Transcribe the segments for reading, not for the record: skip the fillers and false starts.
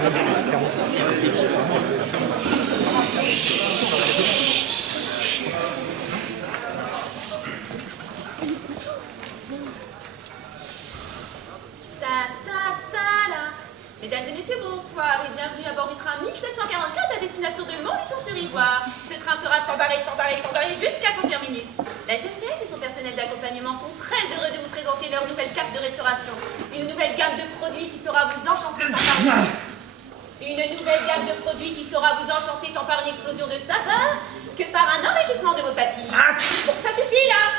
Mesdames et messieurs, bonsoir et bienvenue à bord du train 1744 à destination de Montluçon-sur-Ivoire. Ce train sera sans arrêt jusqu'à son terminus. La SNCF et son personnel d'accompagnement sont très heureux de vous présenter leur nouvelle carte de restauration. Une nouvelle gamme de produits qui saura vous enchanter tant par tant par une explosion de saveur que par un enrichissement de vos papilles. Bon, ça suffit là.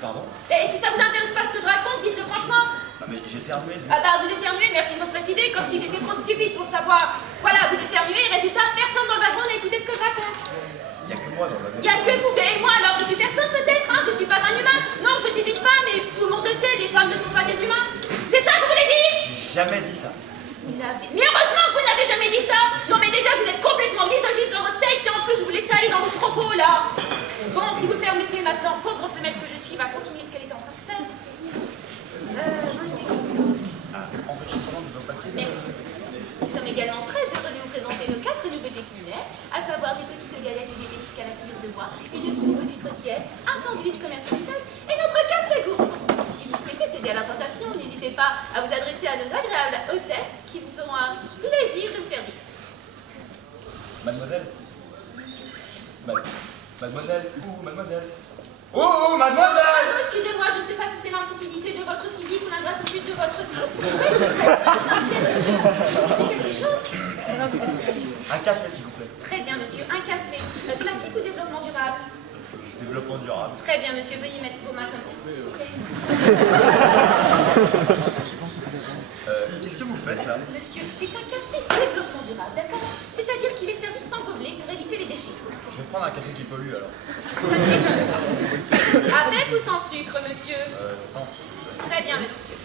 Pardon? Et si ça vous intéresse pas ce que je raconte, dites-le franchement. Ah mais j'ai éternué. Ah bah vous éternuez, merci de me préciser, comme si j'étais trop stupide pour le savoir. Voilà, vous éternuez, résultat, personne dans le wagon n'a écouté ce que je raconte. Il n'y a que moi dans le wagon. Il n'y a que vous, et moi, alors je suis personne peut-être, hein, je suis pas un humain. Non, je suis une femme, et tout le monde le sait, les femmes ne sont pas des humains. C'est ça que vous voulez dire? J'ai jamais dit ça. Mais heureusement que vous n'avez jamais dit ça. Non mais déjà, vous êtes complètement misogyne dans votre tête, si en plus vous laissez aller dans vos propos, là. Bon, si vous permettez maintenant, pauvre femelle que je suis, va continuer ce qu'elle est en train de faire. Enrichissement de vos papiers. Merci. Nous sommes également très heureux de vous présenter nos 4 nouveautés culinaires, à savoir des petites galettes diététiques à la sciure de bois, une soupe aux huîtres tièdes, un sandwich commercial et notre café gourmand. Si vous souhaitez céder à la tentation, n'hésitez pas à vous adresser à nos agréables hôtesses qui vous feront un plaisir de vous servir. Mademoiselle. Mademoiselle. Mademoiselle. Oh, mademoiselle! Non, excusez-moi, je ne sais pas si c'est l'insipidité de votre physique ou l'ingratitude de votre vie. Si vous avez quelque chose? Un café, s'il vous plaît. Très bien, monsieur. Un café. Classique ou développement durable? Développement durable. Très bien, monsieur. Veuillez mettre vos mains comme ceci, s'il vous plaît. Qu'est-ce que vous faites là? Monsieur, c'est un café développement durable, d'accord? C'est-à-dire qu'il est servi sans gobelet pour éviter les déchets. Je vais prendre un café qui pollue alors. Avec ou sans sucre, monsieur? Sans. Très bien, monsieur.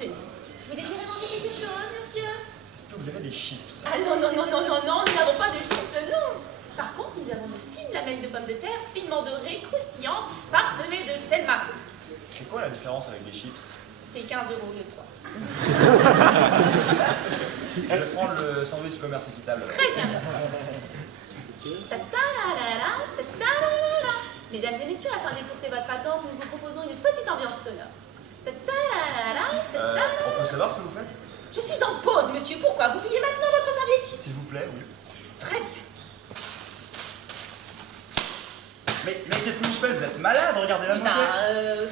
Vous désirez manger quelque chose, monsieur? Est-ce que vous avez des chips? Ah non, nous n'avons pas de chips, non. Par contre, nous avons de fines lamelles de pommes de terre, finement dorées, croustillantes, parsemées de sel marron. C'est quoi la différence avec les chips? C'est 15 € le 3. Je vais prendre le sandwich commerce équitable. Très bien, monsieur. Mesdames et messieurs, afin d'écourter votre attente, nous vous proposons une petite ambiance sonore. On peut savoir ce que vous faites? Je suis en pause, monsieur. Pourquoi? Vous pliez maintenant votre sandwich? S'il vous plaît, oui. Très bien. Mais qu'est-ce que vous faites? Vous êtes malade? Regardez la moquette.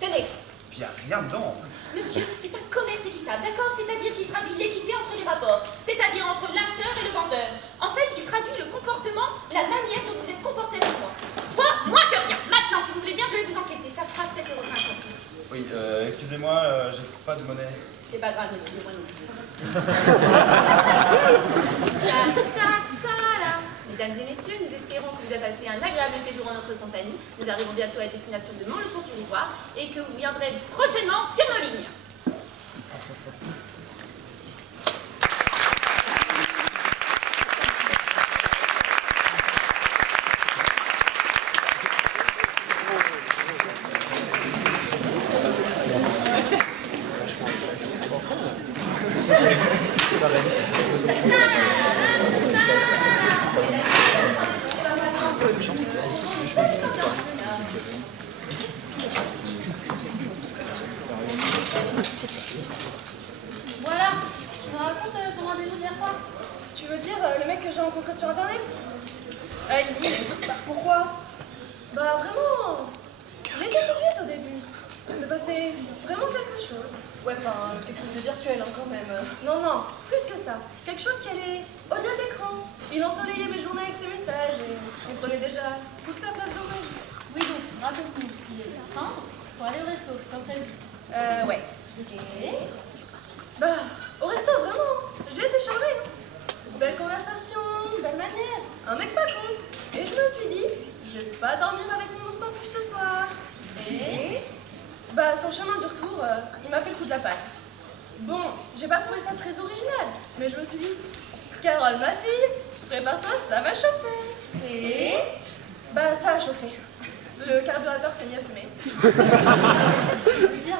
Tenez. Puis il n'y a rien dedans. Monsieur, c'est un commerce équitable, d'accord? C'est-à-dire qu'il traduit l'équité entre les rapports, c'est-à-dire entre l'acheteur et le vendeur. En fait, il traduit le comportement, la manière dont vous êtes comporté avec moi. Soit moins que rien. Maintenant, si vous voulez bien, je vais vous encaisser. Ça fera 7,50 €, monsieur. Oui, excusez-moi, j'ai pas de monnaie. C'est pas grave, monsieur, moi non plus. Mesdames et messieurs, nous espérons que vous avez passé un agréable séjour en notre compagnie. Nous arrivons bientôt à destination de Montluçon-sur-Ivoire et que vous viendrez prochainement sur nos lignes. Voilà, tu me racontes ton rendez-vous d'hier soir? Tu veux dire le mec que j'ai rencontré sur internet? Oui. Bah, pourquoi? Bah vraiment, j'ai été séduite au début. Il s'est passé vraiment quelque chose. Ouais, enfin, quelque chose de virtuel hein, quand même. Non, plus que ça. Quelque chose qui allait au-delà de l'écran. Il ensoleillait mes journées avec ses messages et il prenait déjà toute la place dans ma vie. Oui, donc, raconte-nous. Il est train pour aller au resto, comme prévu. Ouais. Ok. Bah, au resto, vraiment. J'ai été charmée. Belle conversation, belle manière. Un mec pas con. Et je me suis dit, je vais pas dormir avec mon ours en plus ce soir. Et bah, sur le chemin du retour, il m'a fait le coup de la paille. Bon, j'ai pas trouvé ça très original, mais je me suis dit, Carole, ma fille, prépare-toi, ça va chauffer. Et bah, ça a chauffé. Le carburateur s'est mis à fumer. Je veux dire,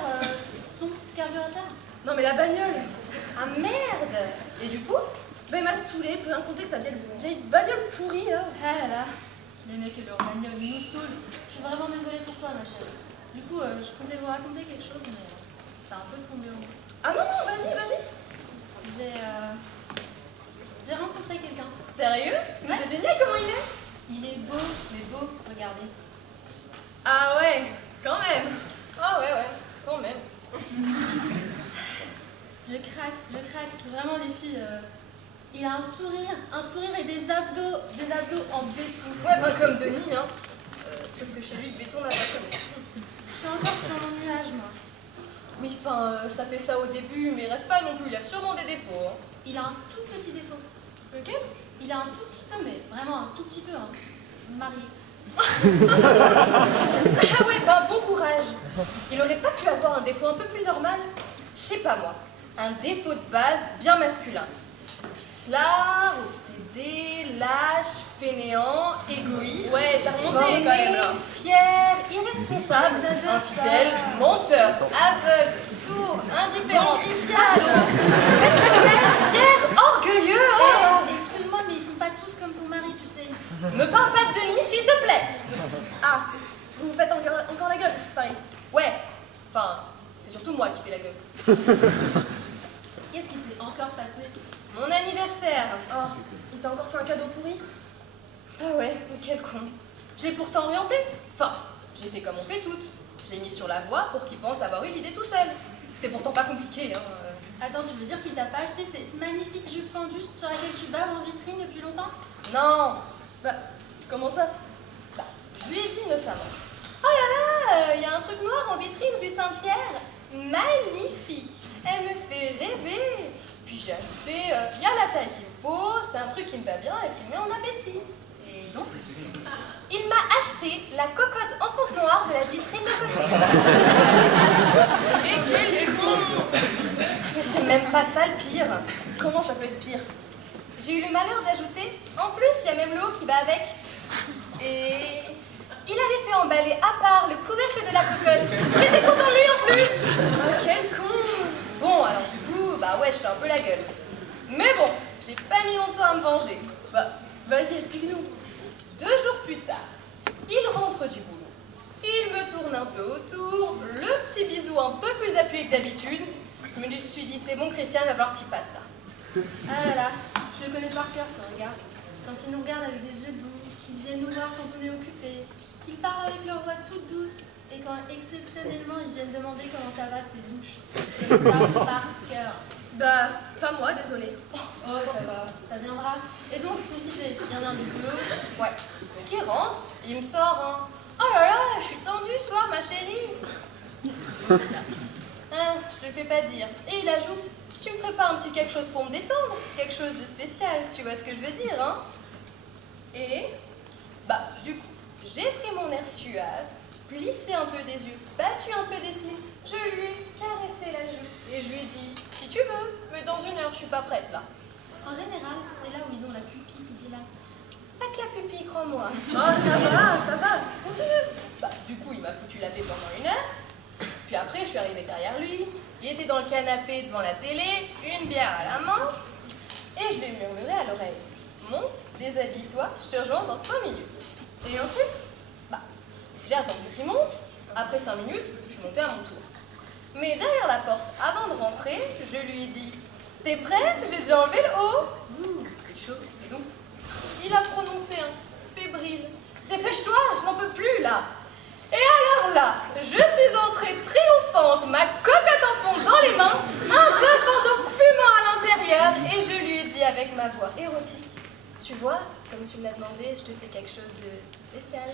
mais la bagnole. Ah merde! Et du coup? Ben, il m'a saoulé, plus rien compter que ça vieille bagnole pourrie, là. Ah là là, les mecs et leur bagnole nous saoulent. Je suis vraiment désolée pour toi, ma chérie. Du coup, je comptais vous raconter quelque chose, mais t'as un peu tombé en plus. Ah non, non, vas-y. J'ai rencontré quelqu'un. Sérieux? Mais c'est génial comment il est! Il est beau, mais beau, regardez. Ah ouais, quand même. Ah ouais, quand même. Je craque, vraiment les filles. Il a un sourire et des abdos en béton. Ouais, bah comme Denis, hein. Sauf que chez lui, le béton n'a pas comme. Je suis encore sur mon nuage, moi. Oui, enfin, ça fait ça au début, mais rêve pas non plus, il a sûrement des défauts. Hein. Il a un tout petit défaut. Lequel? Il a un tout petit peu, mais vraiment un tout petit peu, hein. Marié. Ah ouais, bah bon courage. Il aurait pas pu avoir un défaut un peu plus normal? Je sais pas moi. Un défaut de base bien masculin. Ficelard, obsédé, lâche, fainéant, égoïste. Ouais, t'as remonté borné, quand même, là. fier, irresponsable, J'exagère infidèle, pas. menteur, aveugle, sourd, indifférent, ado, personnel, fier, orgueilleux. Oh. Excuse-moi, mais ils sont pas tous comme ton mari, tu sais. Me parle pas de Denis, s'il te plaît. Ah, vous faites encore la gueule, pareil. Ouais, enfin, c'est surtout moi qui fais la gueule. Qu'est-ce qui s'est encore passé? Mon anniversaire. Oh, il t'a encore fait un cadeau pourri? Ah ouais, mais quel con. Je l'ai pourtant orienté. Enfin, j'ai fait comme on fait toutes. Je l'ai mis sur la voie pour qu'il pense avoir eu l'idée tout seul. C'était pourtant pas compliqué, hein. Attends, tu veux dire qu'il t'a pas acheté cette magnifique jupe fendue sur laquelle tu baves en vitrine depuis longtemps? Non. Bah, comment ça? Bah, je lui ai dit innocemment. Oh là là, il y a un truc noir en vitrine rue Saint-Pierre. Magnifique. Elle me fait rêver. Puis j'ai ajouté, il y a la taille qu'il me faut, c'est un truc qui me va bien et qui me met en appétit. Et donc? Il m'a acheté la cocotte enfant noire de la vitrine de côté. Mais quel con! Mais c'est même pas ça le pire. Comment ça peut être pire? J'ai eu le malheur d'ajouter, en plus il y a même le haut qui va avec. Et il avait fait emballer à part le couvercle de la cocotte. Il était content de lui en plus. Ah, quel con! Bon, alors du coup, bah ouais, je fais un peu la gueule. Mais bon, j'ai pas mis longtemps à me venger. Bah, vas-y, explique-nous. 2 jours plus tard, il rentre du boulot. Il me tourne un peu autour, le petit bisou un peu plus appuyé que d'habitude. Je me suis dit, c'est bon Christian, il va falloir que tu passes là. Ah là là, je le connais par cœur ce regard. Quand ils nous regardent avec des yeux doux, qu'ils viennent nous voir quand on est occupé, qu'ils parlent avec leur voix toute douce, et quand exceptionnellement ils viennent demander comment ça va, c'est louche. Je connais ça par cœur. Bah, pas moi, désolée. Oh, ça viendra. Et donc, je me disais, il vient du boulot. Ouais. Donc il rentre, il me sort un oh là là, je suis tendue ce soir, ma chérie. Je te le fais pas dire. Et il ajoute, tu me ferais pas un petit quelque chose pour me détendre? Quelque chose de spécial, tu vois ce que je veux dire, hein? Et, bah, du coup, j'ai pris mon air suave, plissé un peu des yeux, battu un peu des cils, je lui ai caressé la joue et je lui ai dit, si tu veux, mais dans 1 heure, je suis pas prête là. En général, c'est là où ils ont la pupille qui dilate. Pas que la pupille, crois-moi. Oh, ça va, continue. Bah, du coup, il m'a foutu la paix pendant 1 heure. Puis après, je suis arrivée derrière lui. Il était dans le canapé devant la télé, une bière à la main. Et je lui ai murmuré à l'oreille. Monte, déshabille-toi, je te rejoins dans 5 minutes. Et ensuite, bah, j'ai attendu qu'il monte. Après 5 minutes, je suis montée à mon tour. Mais derrière la porte, avant de rentrer, je lui ai dit, t'es prêt? J'ai déjà enlevé le haut. C'est chaud. Et donc, il a prononcé un fébrile. Dépêche-toi, je n'en peux plus là. Et alors là, je suis entrée triomphante, ma cocotte en fond dans les mains, un bœuf en dos fumant à l'intérieur, et je lui ai dit avec ma voix érotique, tu vois, comme tu me l'as demandé, je te fais quelque chose de spécial.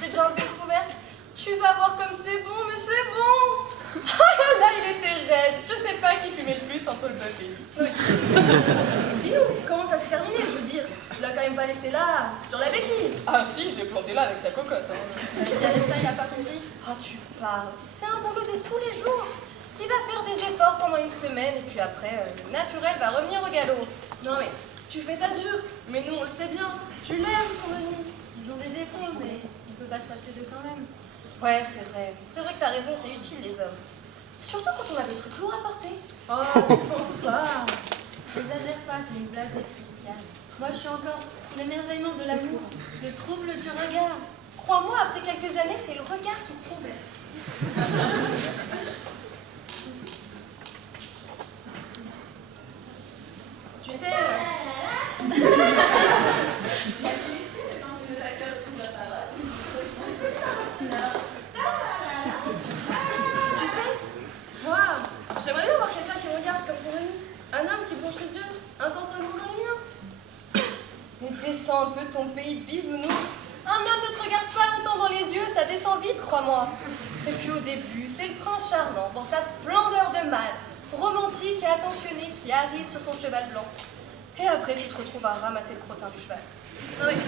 J'ai déjà enlevé le couvercle. Tu vas voir comme c'est bon, mais c'est bon. Oh là, il était raide. Je sais pas qui fumait le plus entre le bœuf et lui. Dis-nous, comment ça s'est terminé? Je veux dire, tu l'as quand même pas laissé là, sur la béquille. Ah si, je l'ai planté là avec sa cocotte. Hein. Si avec ça, il a pas compris. Oh, tu parles. C'est un boulot de tous les jours. Il va faire des efforts pendant 1 semaine et puis après, le naturel va revenir au galop. Non mais, tu fais ta dure. Mais nous, on le sait bien. Tu l'aimes, ton Denis. Ils ont des défauts, mais on peut pas se passer d'eux quand même. Ouais, c'est vrai. C'est vrai que t'as raison, c'est utile les hommes. Surtout quand on a des trucs lourds à porter. Oh, tu penses pas. N'exagère pas, t'es une blasée, Christiane. Moi, je suis encore sous l'émerveillement de l'amour, le trouble du regard. Crois-moi, après quelques années, c'est le regard qui se trouble. Tu sais, moi, j'aimerais bien avoir quelqu'un qui me regarde comme ton ami. Un homme qui plonge ses yeux intensément dans les miens. Mais descends un peu ton pays de bisounours. Un homme ne te regarde pas longtemps dans les yeux, ça descend vite, crois-moi. Et puis au début, c'est le prince charmant, dans sa splendeur de mâle, romantique et attentionné, qui arrive sur son cheval blanc. Et après, tu te retrouves à ramasser le crottin du cheval. Non mais,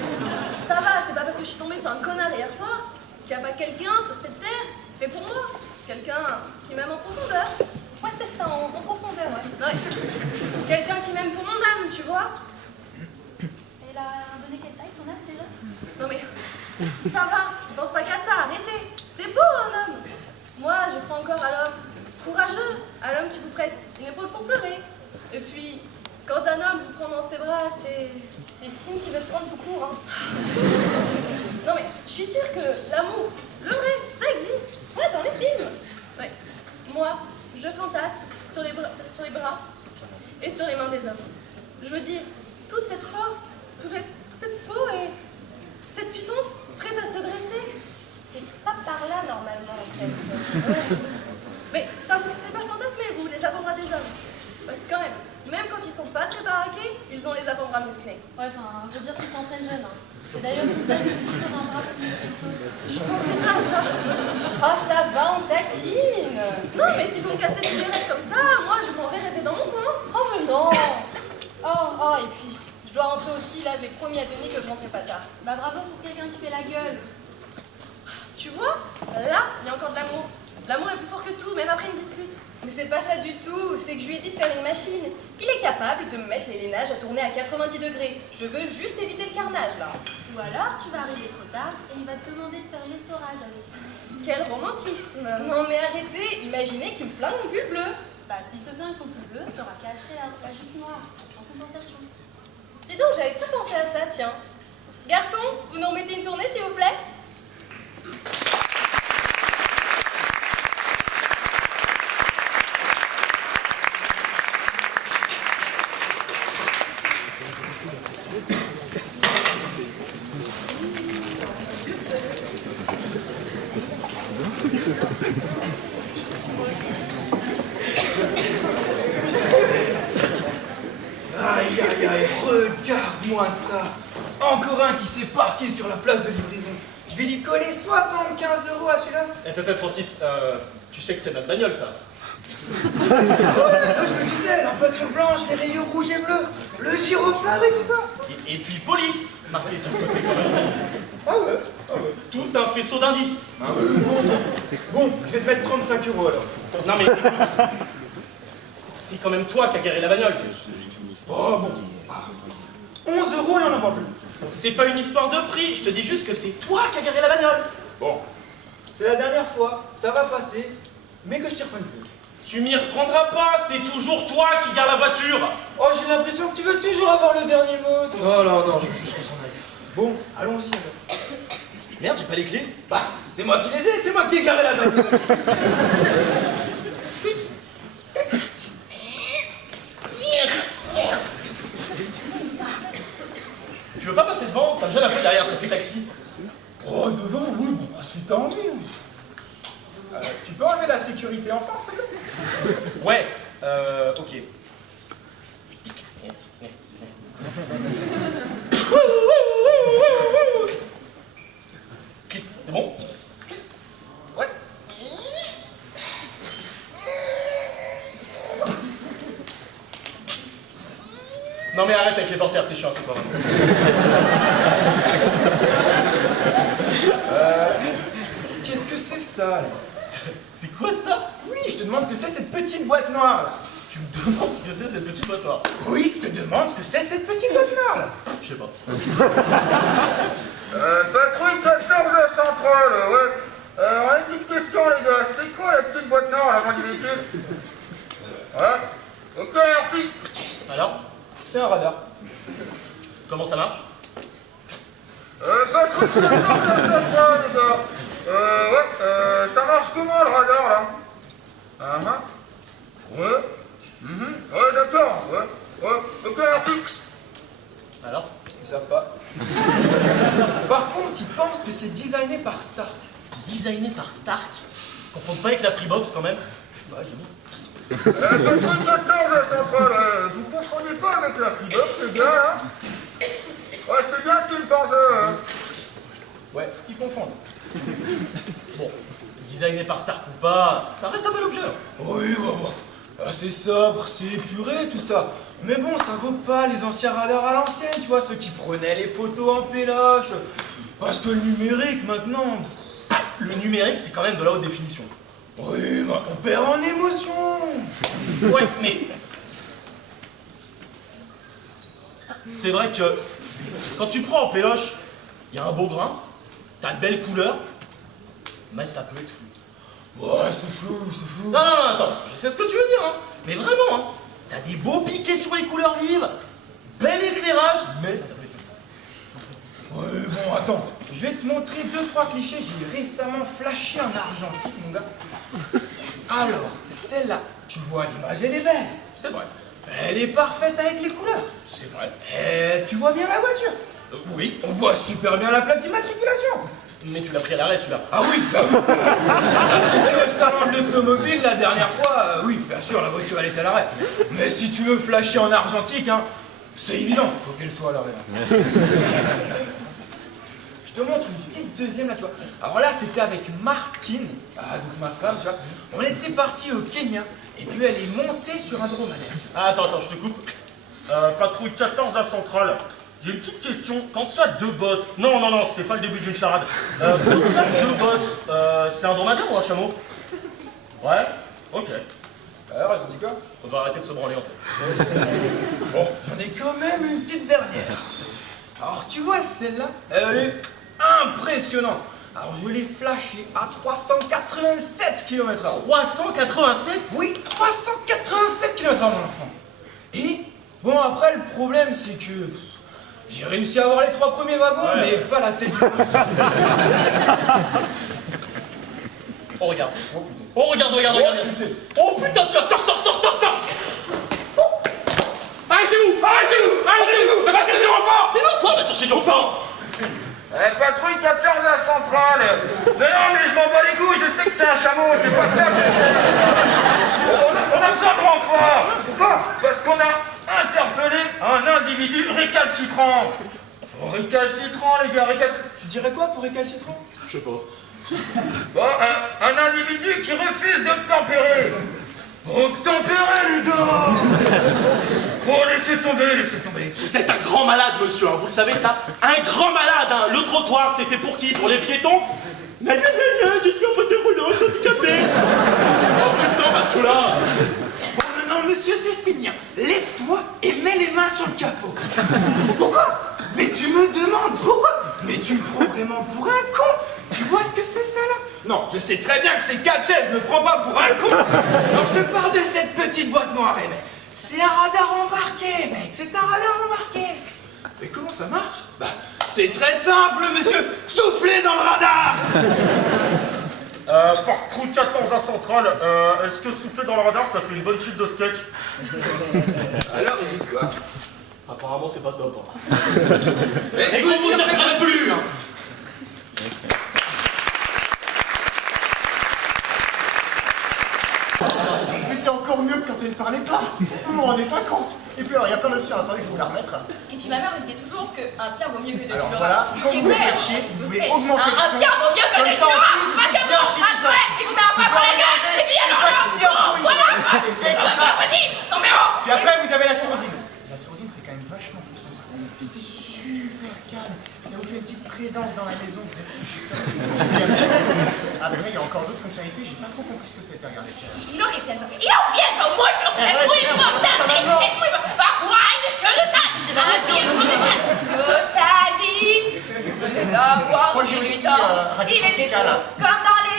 ça va, c'est pas parce que je suis tombée sur un connard hier soir qu'il n'y a pas quelqu'un sur cette terre fait pour moi. Quelqu'un qui m'aime en profondeur. Ouais, c'est ça, en profondeur, ouais. Non mais, quelqu'un qui m'aime pour mon âme, tu vois. Elle a donné quelle taille ton âme déjà? Non mais, ça va, ne pense pas qu'à ça, arrêtez. C'est beau un homme. Moi, je crois encore à l'homme courageux, à l'homme qui vous prête une épaule pour pleurer. Et puis, quand un homme vous prend dans ses bras, c'est... C'est signe qu'il veut te prendre tout court, hein. Non mais, je suis sûre que l'amour, le vrai, ça existe. Ouais, dans les films. Ouais. Moi, je fantasme sur les bras et sur les mains des hommes. Je veux dire, toute cette force, sous cette peau et cette puissance prête à se dresser. C'est pas par là, normalement, en fait. Mais ça vous fait pas fantasmer, vous, les avant-bras des hommes. Parce que quand même quand ils sont pas très baraqués, ils ont les avant-bras musclés. Ouais, enfin, je veux dire qu'ils s'entraînent jeunes. Hein. C'est d'ailleurs pour ça qu'ils ont toujours un bras plus musclé. Je pensais pas à ça. Oh, ça va, on taquine. Non, mais si vous me cassez tous les rêves comme ça, moi, je m'en vais rêver dans mon coin. Oh, mais non. Oh, et puis, je dois rentrer aussi, là, j'ai promis à Denis que je rentrais pas tard. Bah bravo pour quelqu'un qui fait la gueule. Tu vois, là, il y a encore de l'amour. L'amour est plus fort que tout, même après une dispute. Mais c'est pas ça du tout, c'est que je lui ai dit de faire une machine. Il est capable de me mettre les lainages à tourner à 90 degrés. Je veux juste éviter le carnage, là. Ou alors, tu vas arriver trop tard et il va te demander de faire l'essorage avec lui. Quel romantisme. Non mais arrêtez, imaginez qu'il me flingue mon pull bleu. Bah, s'il te fait un compte bleu, t'auras qu'à acheter la jupe noire en compensation. Dis donc, j'avais pas pensé à ça, tiens. Garçon, vous nous remettez une tournée, s'il vous plaît? Aïe, aïe, aïe, regarde-moi ça. Encore un qui s'est parqué sur la place de livraison. Je vais lui coller 75 € à celui-là. Eh, Pépé Francis, tu sais que c'est notre bagnole, ça. Ouais, je me disais, la peinture blanche, les rayures rouges et bleus, le gyrophare et tout ça. Et puis police, marqué sur le côté quand même. Ah ouais, ah ouais. Tout un faisceau d'indices. Bon, je vais te mettre 35 € alors. Non mais écoute, c'est quand même toi qui as garé la bagnole. Oh bon. 11 € et on n'en parle plus. C'est pas une histoire de prix, je te dis juste que c'est toi qui as garé la bagnole. Bon, c'est la dernière fois, ça va passer, mais que je tire pas une plus. Tu m'y reprendras pas, c'est toujours toi qui garde la voiture. Oh, j'ai l'impression que tu veux toujours avoir le dernier mot, toi. Oh là, non, je veux juste qu'on s'en aille. Bon, allons-y alors. Merde, j'ai pas les clés. Bah, c'est moi qui les ai, c'est moi qui ai garé la bagnole. Tu veux pas passer devant, ça me gêne un peu derrière, ça fait taxi. Oh, devant, oui, bon, bah, si t'as envie. Tu peux enlever la sécurité en face, s'il te plaît? Ouais, ok. C'est bon? Ouais. Non mais arrête avec les portières, c'est chiant, c'est toi. Qu'est-ce que c'est ça, là? C'est quoi ça? Oui, je te demande ce que c'est cette petite boîte noire, là. Tu me demandes ce que c'est cette petite boîte noire? Oui, je te demande ce que c'est cette petite boîte noire, là. Je sais pas. Patrouille 14 à Centrale, ouais. On a une petite question, les gars. C'est quoi la petite boîte noire à l'avant du véhicule? Ouais. Ok, merci. Alors, C'est un radar. comment ça marche? Pas trop sûr de ça, les gars. Ouais, ça marche comment le radar là? Ouais. Ouais, d'accord. Ouais. Ok, merci. Alors? Ils savent pas. Par contre, ils pensent que c'est designé par Stark. Designé par Stark? Confondent pas avec la Freebox quand même? Bah, j'ai dit. Patrouille 14 à Centrale, vous confondez pas avec la Freebox, les gars, là? Ouais, c'est bien ce qu'ils pensent, Ouais, ils confondent. Bon, designé par Stark ou pas, ça reste un bel objet. Oui, bah, c'est sobre, c'est épuré, tout ça. Mais bon, ça vaut pas les anciens radars à l'ancienne, tu vois, ceux qui prenaient les photos en péloche. Parce que le numérique, maintenant... Le numérique, c'est quand même de la haute définition. Oui, bah, on perd en émotion. Ouais, mais... C'est vrai que quand tu prends en péloche, il y a un beau grain, t'as de belles couleurs, mais ça peut être flou. Ouais, c'est flou. Non, attends, je sais ce que tu veux dire, hein. Mais vraiment, hein. T'as des beaux piquets sur les couleurs vives, bel éclairage, mais ça peut être flou. Ouais, bon, attends. Je vais te montrer 2-3 clichés. J'ai récemment flashé en argentique, mon gars. Alors, celle-là, tu vois, l'image, elle est belle. C'est vrai, Elle est parfaite avec les couleurs. c'est vrai. Et tu vois bien la voiture. Oui, On voit super bien la plaque d'immatriculation. mais tu l'as pris à l'arrêt celui-là. Ah oui, bah oui. C'était au salon de l'automobile la dernière fois. Oui, bien sûr, la voiture, elle est à l'arrêt. Mais si tu veux flasher en argentique, hein, c'est évident. Faut qu'elle soit à l'arrêt. Je te montre une petite deuxième là, tu vois. Alors là, c'était avec Martine, donc ma femme, tu vois. On était partis au Kenya, et puis elle est montée sur un dromadaire. Ah, attends, je te coupe. Patrouille 14 à Centrale. J'ai une petite question. Quand il y a deux boss... Non, c'est pas le début d'une charade. Quand il y a deux boss, c'est un dromadaire ou un chameau? Ouais, ok. Alors, ils ont dit quoi? On va arrêter de se branler en fait. Bon, j'en ai quand même une petite dernière. Alors, tu vois, celle-là, elle est impressionnante. Alors, je l'ai flashée à 387 km/h. 387? Oui, 387 km/h, mon enfant. Et, bon, après, le problème, c'est que j'ai réussi à avoir les 3 premiers wagons, Ouais. mais pas la tête du conducteur. Oh, regarde. Oh, regarde. putain. Oh, putain, sors. Arrêtez-vous. Va chercher du renfort! Mais non, toi, va chercher du renfort. Patrouille 14 à Centrale. Non, mais je m'en bats les couilles, je sais que c'est un chameau, c'est pas ça que je cherche. On a besoin de renfort. Pourquoi? Parce qu'on a interpellé un individu récalcitrant. Oh, récalcitrant, les gars, récalcitrant. Tu dirais quoi pour récalcitrant? Je sais pas. Bon, un individu qui refuse d'obtempérer. Obtempérer, les gars. Bon, laissez tomber. Vous êtes un grand malade, monsieur, hein, vous le savez ça? Un grand malade, hein. Le trottoir, c'est fait pour qui? Pour les piétons? Je suis en fauteuil roulant, je suis handicapé. Occupe-toi, parce que là... Bon, non, monsieur, c'est fini. Lève-toi et mets les mains sur le capot. Pourquoi? Mais tu me demandes pourquoi? Mais tu me prends vraiment pour un con? Tu vois ce que c'est ça là? Non, je sais très bien que c'est 4 chaises, me prends pas pour un con. Donc je te parle de cette petite boîte noire, mec. C'est un radar embarqué, mec, c'est un radar embarqué. Mais comment ça marche? Bah, c'est très simple, monsieur. Soufflez dans le radar. Patrouille 14 à Centrale, est-ce que souffler dans le radar, ça fait une bonne chute de skate? Alors, ils disent quoi? Apparemment, c'est pas top. Et Et qu'on vous y reprenne plus, hein. Mais c'est encore mieux que quand elle ne parlait pas. Vous vous rendez pas compte. Et puis alors, il y a plein d'options. Attendez, je vais vous la remettre. Et puis ma mère me disait toujours qu'un tir vaut mieux que deux Alors fluorures. voilà, Ce quand qui est vous vous vrai, faites chier, vous pouvez faites. augmenter le Un son. tir vaut mieux que Comme deux ça, en fluorures. plus, vous Parce que faites bien bon, chier les gens. après, et vous n'avez pas dans la gueule. Et puis alors là, voilà. C'est pas possible. Non mais oh. Puis après, vous avez la sourdine. La sourdine, c'est quand même vachement plus sympa. C'est super calme. Ça vous fait une petite présence dans la maison. Vous êtes plus chez soi. Après, il y a encore d'autres fonctionnalités. J'ai pas trop compris ce que c'était. Regardez, tiens. Y lo ripienso mucho, es muy importante, es muy Warum schöne Tag, nostalgie, de t'avoir Moi, j'ai vu aussi, tant, Radio il était Tropical. beau, comme dans les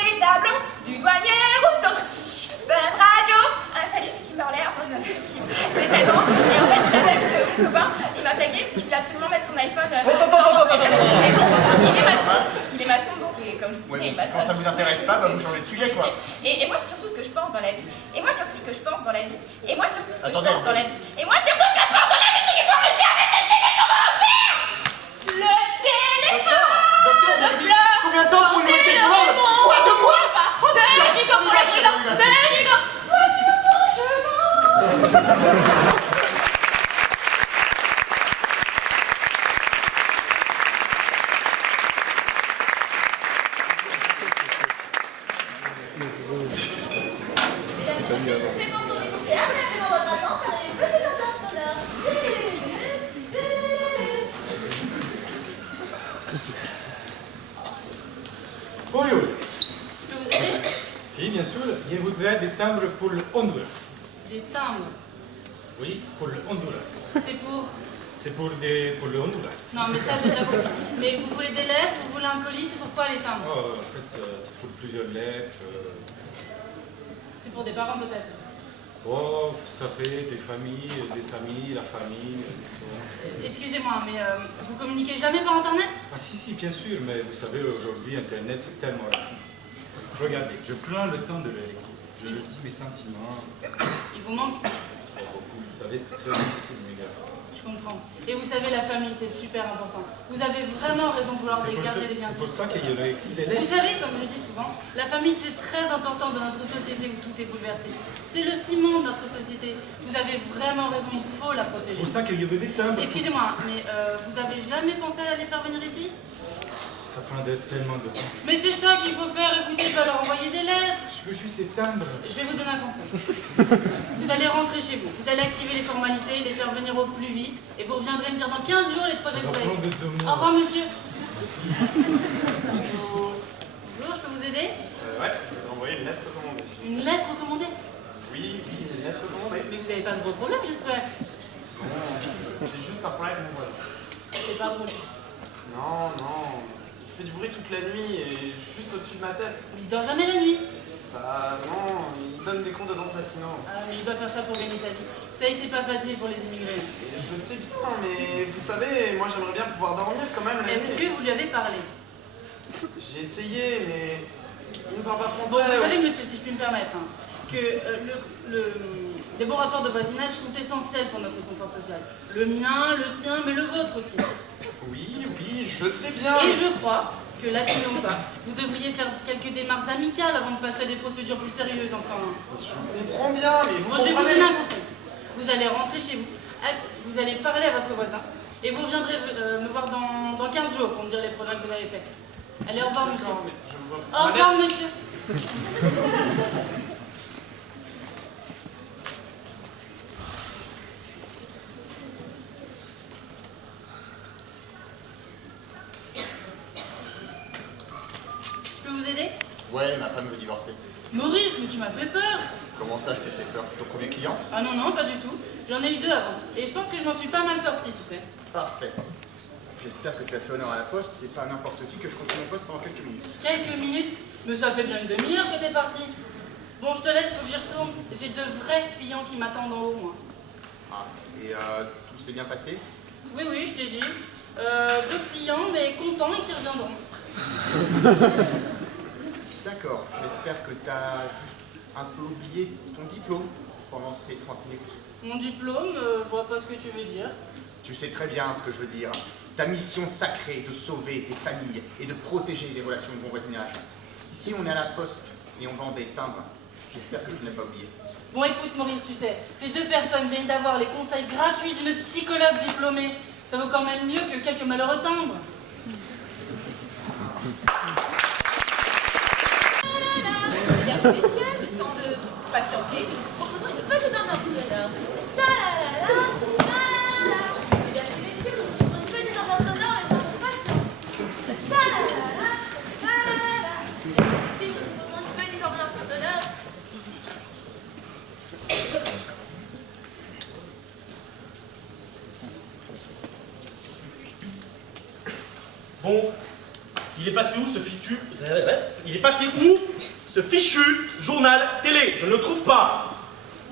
t'intéresse pas, bah vous changez de sujet quoi. Et moi, surtout ce que je pense dans la vie. Et moi, surtout ce que je pense dans la vie. Et moi, surtout ce que Attendez, je pense dans la vie. Et moi, surtout ce que je pense dans la vie, c'est qu'il faut arrêter avec cette télécommande. Le téléphone. Docteur, vous avez dit combien de temps pour une nouvelle télécommande? Quoi, de moi? 2 gigas pour le kilo. 2 gigas. Voici le bon chemin. Bonjour. Je peux vous aider? Si, bien sûr, je voudrais des timbres pour le Honduras. Des timbres. Oui, pour le Honduras. C'est pour... C'est pour le Honduras. Non, mais ça, j'ai déjà compris. Mais vous voulez des lettres, vous voulez un colis, c'est pourquoi les timbres? Oh, en fait, c'est pour plusieurs lettres. C'est pour des parents peut-être. Oh, ça fait des familles, des amis, la famille, des soins. Excusez-moi, mais vous communiquez jamais par Internet? Ah si, bien sûr, mais vous savez, aujourd'hui, Internet, c'est tellement rapide. Regardez, je prends le temps de le écrire. Je lui dis mes sentiments. Il vous manque? Beaucoup, vous savez, c'est très difficile, mes gars. Je comprends. Et vous savez, la famille, c'est super important. Vous avez vraiment raison de vouloir garder les liens. C'est pour ça qu'il y a écrit des lettres. Vous savez, comme je dis souvent, la famille, c'est très important dans notre société où tout est bouleversé. C'est le ciment de notre société. Vous avez vraiment raison, il faut la protéger. C'est pour ça qu'il y avait des timbres. Excusez-moi, mais vous avez jamais pensé à les faire venir ici? Ça prendrait tellement de temps. Mais c'est ça qu'il faut faire, écoutez, pas leur envoyer des lettres. Je veux juste des timbres. Je vais vous donner un conseil. Vous allez rentrer chez vous, vous allez activer les formalités, les faire venir au plus vite, et vous reviendrez me dire dans 15 jours les projets que vous avez faits. Au revoir, monsieur. Bonjour, je peux vous aider? Ouais, je vais envoyer une lettre recommandée. Une lettre recommandée? Oui, c'est une lettre recommandée. Mais vous n'avez pas de gros problème, j'espère. Non, c'est juste un problème avec mon voisin. C'est pas drôle. Non, il fait du bruit toute la nuit et juste au-dessus de ma tête. Il dort jamais la nuit. Bah non, il donne des cours de danse latino. Ah, mais il doit faire ça pour gagner sa vie. Vous savez, c'est pas facile pour les immigrés. Et je sais bien, mais vous savez, moi j'aimerais bien pouvoir dormir quand même la nuit. Est-ce que vous lui avez parlé? J'ai essayé, mais il ne parle pas français. Bon, vous ou- savez, monsieur, si je puis me permettre, hein, que les bons rapports de voisinage sont essentiels pour notre confort social. Le mien, le sien, mais le vôtre aussi. Oui, je sais bien. Et je crois que latino ou pas, vous devriez faire quelques démarches amicales avant de passer à des procédures plus sérieuses, enfin. Je comprends bien, mais vous Bon, je vais vous comprenez. donner un conseil. Vous allez rentrer chez vous, vous allez parler à votre voisin, et vous reviendrez me voir dans 15 jours pour me dire les progrès que vous avez faits. Allez, au revoir, monsieur. D'accord, mais je vois Au ma revoir, lettre. monsieur. Je peux vous aider? Ouais, ma femme veut divorcer. Maurice, mais tu m'as fait peur. Comment ça, je t'ai fait peur? Je suis ton premier client? Ah non, pas du tout. J'en ai eu 2 avant. Et je pense que je m'en suis pas mal sortie, tu sais. Parfait. J'espère que tu as fait honneur à la poste. C'est pas n'importe qui que je continue mon poste pendant quelques minutes. Quelques minutes? Mais ça fait bien une demi-heure que t'es parti. Bon, je te laisse, faut que j'y retourne. J'ai de vrais clients qui m'attendent en haut, moi. Ah, et tout s'est bien passé? Oui, je t'ai dit. 2 clients, mais contents et qui reviendront. D'accord. J'espère que tu as juste un peu oublié ton diplôme pendant ces 30 minutes. Mon diplôme, je vois pas ce que tu veux dire. Tu sais très bien ce que je veux dire. Ta mission sacrée de sauver des familles et de protéger les relations de bon voisinage. Ici, on est à la poste et on vend des timbres. J'espère que tu n'as pas oublié. Bon, écoute, Maurice, tu sais, ces 2 personnes viennent d'avoir les conseils gratuits d'une psychologue diplômée. Ça vaut quand même mieux que quelques malheureux timbres. Mesdames et messieurs, le temps de patienter, nous proposons une petite ambiance sonore. Ta-la-la-la, ta-la-la-la. Mesdames et messieurs, nous proposons une petite ambiance sonore, le temps de patienter. Ta-la-la-la, ta-la-la-la. Mesdames et messieurs, nous proposons une petite ambiance sonore. Bon, il est passé où ce fichu... Il est passé où ce fichu journal télé? Je ne le trouve pas.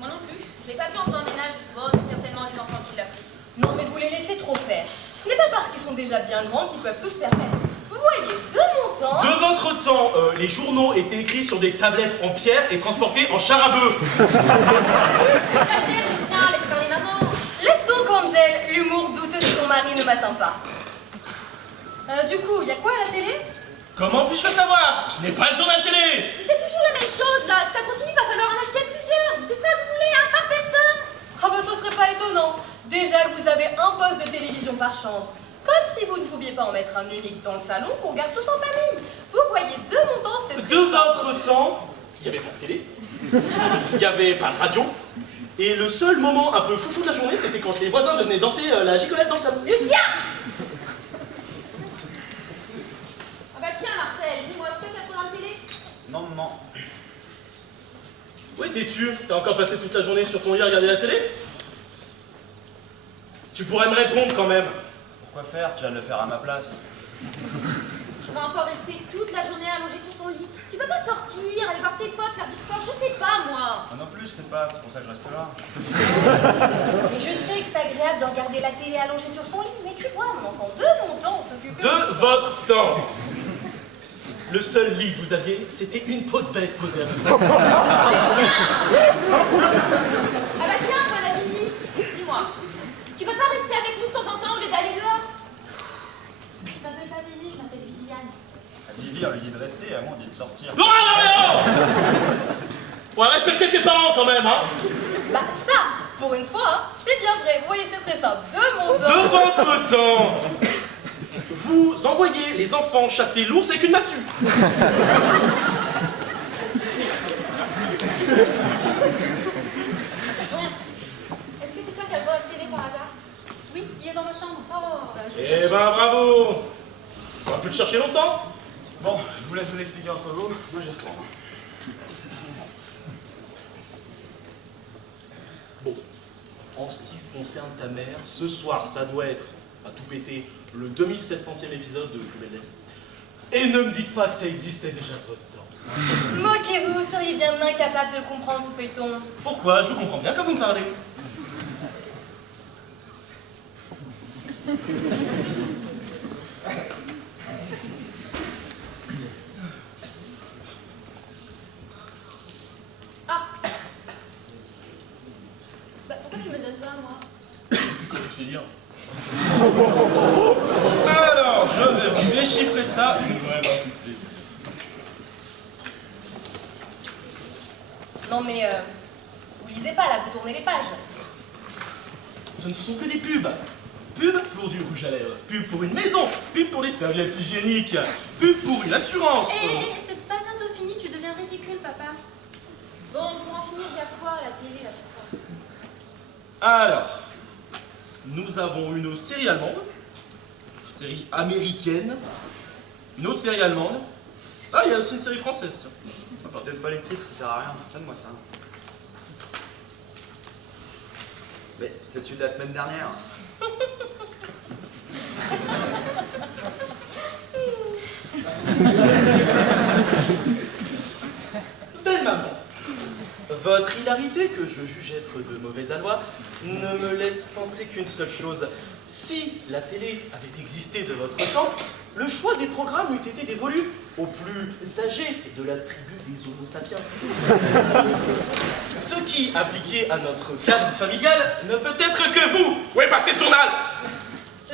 Moi non plus, je l'ai pas vu en faisant le ménage. Bon, c'est certainement les enfants qui l'ont pris. Non, mais vous les laissez trop faire. Ce n'est pas parce qu'ils sont déjà bien grands qu'ils peuvent tout se permettre. Vous voyez, de mon temps... De votre temps, les journaux étaient écrits sur des tablettes en pierre et transportés en char à bœuf. Angèle, Lucien, laisse parler maman. Laisse donc, Angèle, l'humour douteux de ton mari ne m'atteint pas. Du coup, y a quoi à la télé? Comment puis-je le savoir? Je n'ai pas le journal télé. Mais c'est toujours la même chose là, ça continue, va falloir en acheter plusieurs. C'est ça que vous voulez, hein, par personne. Ah bah ce serait pas étonnant. Déjà que vous avez un poste de télévision par chambre. Comme si vous ne pouviez pas en mettre un unique dans le salon qu'on regarde tous en famille. Vous voyez, de mon temps, c'était très De votre temps, il n'y avait pas de télé, il n'y avait pas de radio, et le seul moment un peu foufou de la journée, c'était quand les voisins venaient danser la gicolette dans le salon. Lucien! Ah bah tiens, Marcel, dis-moi, est-ce que tu as programme télé? Non, maman. Où étais-tu? T'as encore passé toute la journée sur ton lit à regarder la télé? Tu pourrais me répondre quand même. Pourquoi faire? Tu viens de le faire à ma place. Tu vas encore rester toute la journée allongée sur ton lit. Tu peux pas sortir, aller voir tes potes, faire du sport, je sais pas moi. Moi non plus, je sais pas, c'est pour ça que je reste là. Mais je sais que c'est agréable de regarder la télé allongée sur son lit, mais tu vois, mon enfant, de mon temps, on s'occupait... De votre temps. Le seul lit que vous aviez, c'était une peau de bête posée à vous. Ah bah tiens, voilà Vivi, dis-moi, tu peux pas rester avec nous de temps en temps au lieu d'aller dehors? Je m'appelle pas Vivi, je m'appelle Viviane. À Vivi, on lui dit de rester, à moi on dit de sortir. Non, non, non, non. Ouais, respectez tes parents quand même, hein. Bah ça, pour une fois, hein, c'est bien vrai. Vous voyez, c'est très simple. De mon temps... De votre temps. Vous envoyez les enfants chasser l'ours avec une massue. Est-ce que c'est toi qui as le programme télé par hasard? Oui, il est dans ma chambre. Oh, bah, Eh ben bravo. On va plus le chercher longtemps. Bon, je vous laisse vous expliquer entre vous, moi je retourne. Bon, en ce qui concerne ta mère, ce soir, ça doit être, à tout péter, le 2700e épisode de Plus belle la vie. Et ne me dites pas que ça existait déjà de votre temps. Moquez-vous, vous seriez bien incapable de le comprendre, ce feuilleton. Pourquoi? Je vous comprends bien quand vous me parlez. Ah. Bah pourquoi tu me donnes pas à moi? Je sais dire. Alors, je vais vous déchiffrer ça une vraie partie de plaisir. Non mais, vous lisez pas là, vous tournez les pages. Ce ne sont que des pubs. Pub pour du rouge à lèvres, pub pour une maison, pub pour les serviettes hygiéniques, pub pour une assurance. C'est pas bientôt fini, tu deviens ridicule, papa. Bon, pour en finir, il y a quoi à la télé là ce soir? Alors, nous avons une série allemande, une série américaine, une autre série allemande. Ah, il y a aussi une série française, tiens. Je donne pas les titres, ça sert à rien. Donne-moi ça. Mais c'est celui de la semaine dernière. Belle maman, votre hilarité, que je juge être de mauvais aloi, ne me laisse penser qu'une seule chose. Si la télé avait existé de votre temps, le choix des programmes eût été dévolu aux plus âgés de la tribu des Homo sapiens. Ce qui, appliqué à notre cadre familial, ne peut être que vous. Où est passé ce journal?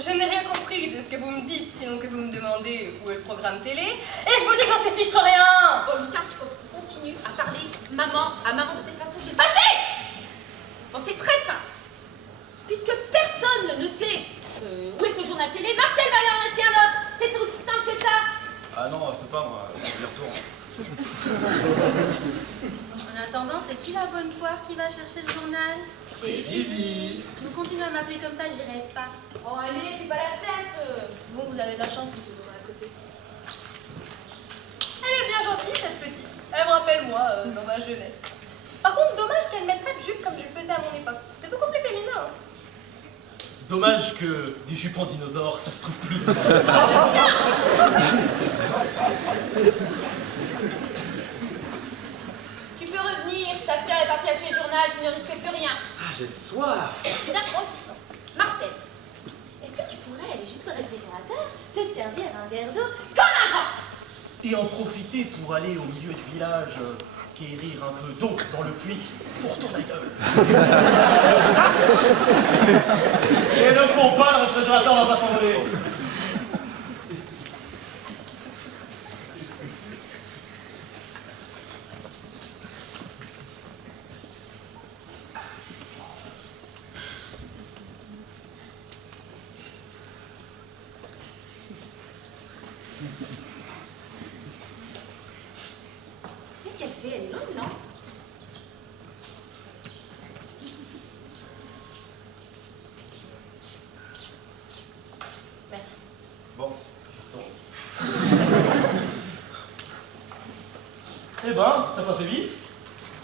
Je n'ai rien compris de ce que vous me dites, sinon que vous me demandez où est le programme télé, et je vous dis que j'en sais fiche rien. Bon, Lucien, si on continue à parler maman à maman de cette façon, je vais me fâcher. Bon, c'est très simple. Puisque personne ne sait où est ce journal télé, Marcel va aller en acheter un autre. C'est aussi simple que ça. Ah non, je peux pas, moi, je y retourne. En attendant, c'est qui la bonne foire qui va chercher le journal? C'est Vivi. Si vous continuez à m'appeler comme ça, j'irai pas. Oh, allez, fais pas la tête. Bon, vous avez de la chance que ce soit à côté. Elle est bien gentille, cette petite. Elle me rappelle moi, dans ma jeunesse. Par contre, dommage qu'elle ne mette pas de jupe comme je le faisais à mon époque. C'est beaucoup plus féminin. Hein. Dommage que des jupes en dinosaures, ça se trouve plus. Tu peux revenir, ta sœur est partie acheter le journal, tu ne risques plus rien. Ah, j'ai soif. Bien, moi aussi. Marcel, est-ce que tu pourrais pourrais aller jusqu'au réfrigérateur, te servir un verre d'eau comme un grand. Et en profiter pour aller au milieu du village, quérir un peu d'eau dans le puits pour ton gueule. Et ne cours pas, le réfrigérateur va pas s'envoler. Qu'est-ce qu'elle fait? Elle est longue, non? Merci. Bon. Eh ben, t'as pas fait vite?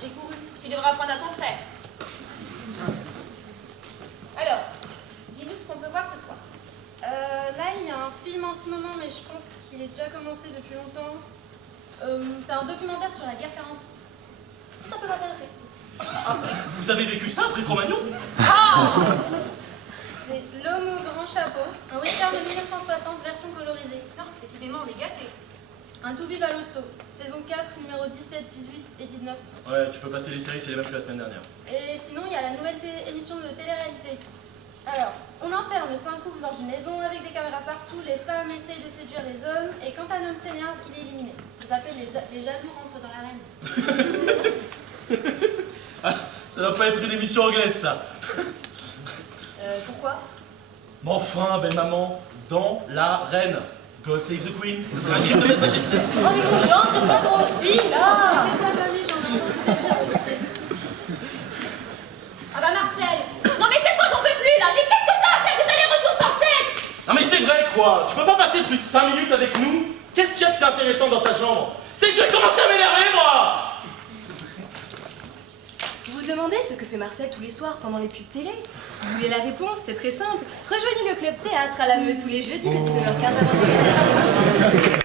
J'ai couru. Tu devras apprendre à ton frère. Alors, dis-nous ce qu'on peut voir ce soir. Là, il y a un film en ce moment, mais je pense qu'il est déjà commencé depuis longtemps. C'est un documentaire sur la guerre 40. Ça peut m'intéresser. Ah, vous avez vécu ça après Cro-Magnon? C'est L'homme au grand chapeau, un western de 1960, version colorisée. Non, décidément, on est gâtés. Un Toubi Balosto, saison 4, numéro 17, 18 et 19. Ouais, tu peux passer les séries, c'est les mêmes que la semaine dernière. Et sinon, il y a la nouvelle émission de télé-réalité. Alors, on enferme 5 couples dans une maison avec des caméras partout, les femmes essayent de séduire les hommes, et quand un homme s'énerve, il est éliminé. Ça s'appelle les jaloux rentrent dans l'arène. Ah, ça doit pas être une émission anglaise, ça. Pourquoi? Mais enfin, belle maman, dans l'arène. God save the Queen, ce serait un crime de votre majesté. Oh mais mon genre, t'es pas trop de fille, là! Ah bah Marcel! Non mais cette fois j'en peux plus là! Mais qu'est-ce que t'as à faire des allers-retours sans cesse? Non mais c'est vrai quoi, tu peux pas passer plus de 5 minutes avec nous? Qu'est-ce qu'il y a de si intéressant dans ta chambre? C'est que je vais commencer à m'énerver moi! Vous vous demandez ce que fait Marcel tous les soirs pendant les pubs télé? Vous voulez la réponse? C'est très simple. Rejoignez le club théâtre à la Meute tous les jeudis de 19h15 à 21h.